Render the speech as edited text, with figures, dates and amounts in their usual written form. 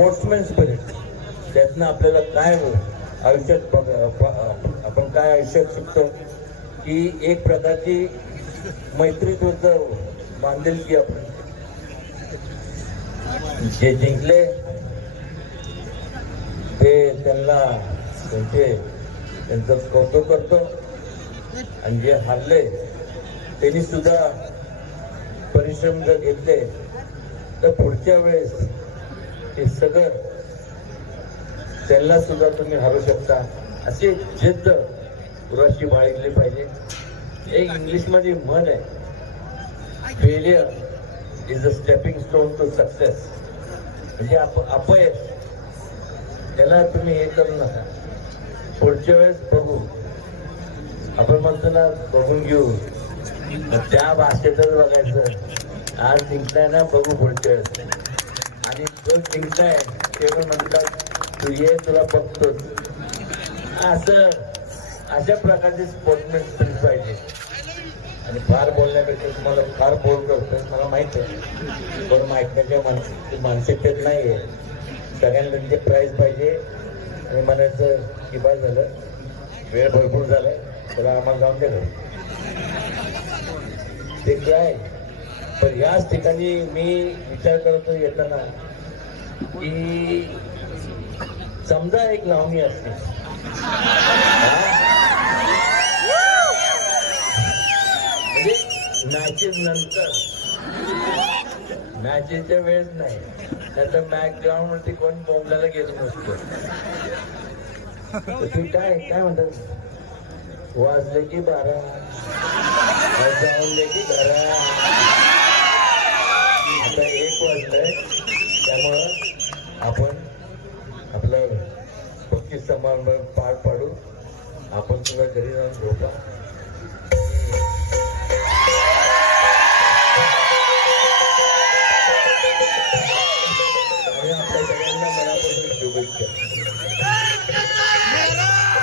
Sportsman spirit, त्यातनं आपल्याला काय आयुष्यात आपण काय आयुष्यात शिकतो की एक प्रकारची मैत्रीत्वाचं बांधिलकी आपण जे जिंकले ते त्यांचं कौतुक करतो आणि जे हारले त्यांनी सुद्धा परिश्रम जर घेतले तर पुढच्या वेळेस हे सगळं त्यांना सुद्धा तुम्ही हरू शकता अशी जिद्द पुराशी बाळगली पाहिजे. एक इंग्लिशमध्ये म्हण आहे, failure is a stepping stone to success. म्हणजे अपयश त्याला तुम्ही हे करू नका, पुढच्या वेळेस बघू. आपण म्हणतो ना बघून घेऊ, त्या भाषेतच बघायचं. आज जिंकलाय ना, बघू पुढच्या वेळेस. आणि जो जिंकलाय ते पण म्हणतात तू ये, तुला बघतोच. अशा प्रकारचे स्पोर्ट्समॅन स्पिरिट पाहिजे. आणि फार बोलण्यापेक्षा तुम्हाला फार बोल करतोय मला माहित आहे, पण ऐकण्याच्या मानसिकतेत नाही आहे. सगळ्यांना त्यांचे प्राईज पाहिजे आणि म्हणायचं की बस झालं, वेळ भरपूर झालाय, त्याला आम्हाला जाऊन दे घरी. ते काय, पण याच ठिकाणी मी विचार करतो येताना की समजा एक लावणी असते, म्हणजे मॅचेस नंतर, मॅचेसच्या वेळेस नाही, नंतर मॅच ग्राउंड वरती कोण बोंबलायला गेलो नसतो. तुम्ही काय म्हणतात, वाजले की 12, जाऊनले की घरा. आता 1 वाजलंय, त्यामुळं आपण आपलं 25 समारंभ पार पाडू. आपण सुद्धा घरी जाऊन झोपा.